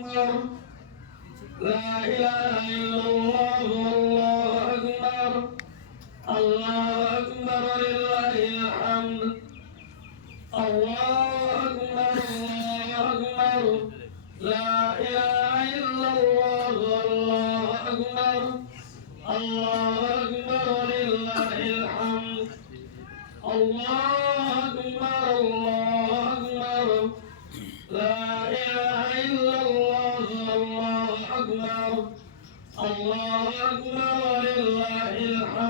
لا إله إلا الله والله أكبر الله أكبر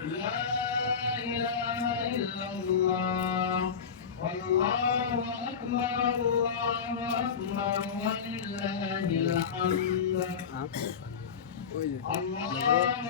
لا إله إلا الله والله أكبر الله أكبر ولله الحمد الله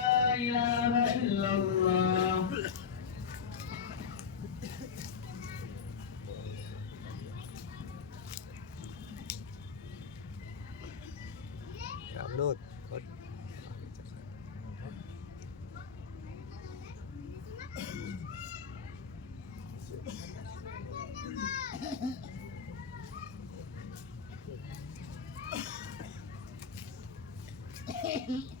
Mm-hmm.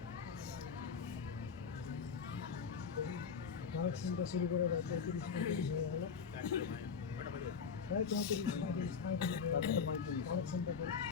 আরেক সিনটা শুরু করে দাও পঁয়ত্রিশ পঁয়ত্রিশ হয়ে গেল হ্যাঁ তোমার তিরিশ পঁয়ত্রিশ পঁয়ত্রিশ আরেক সিনটা করে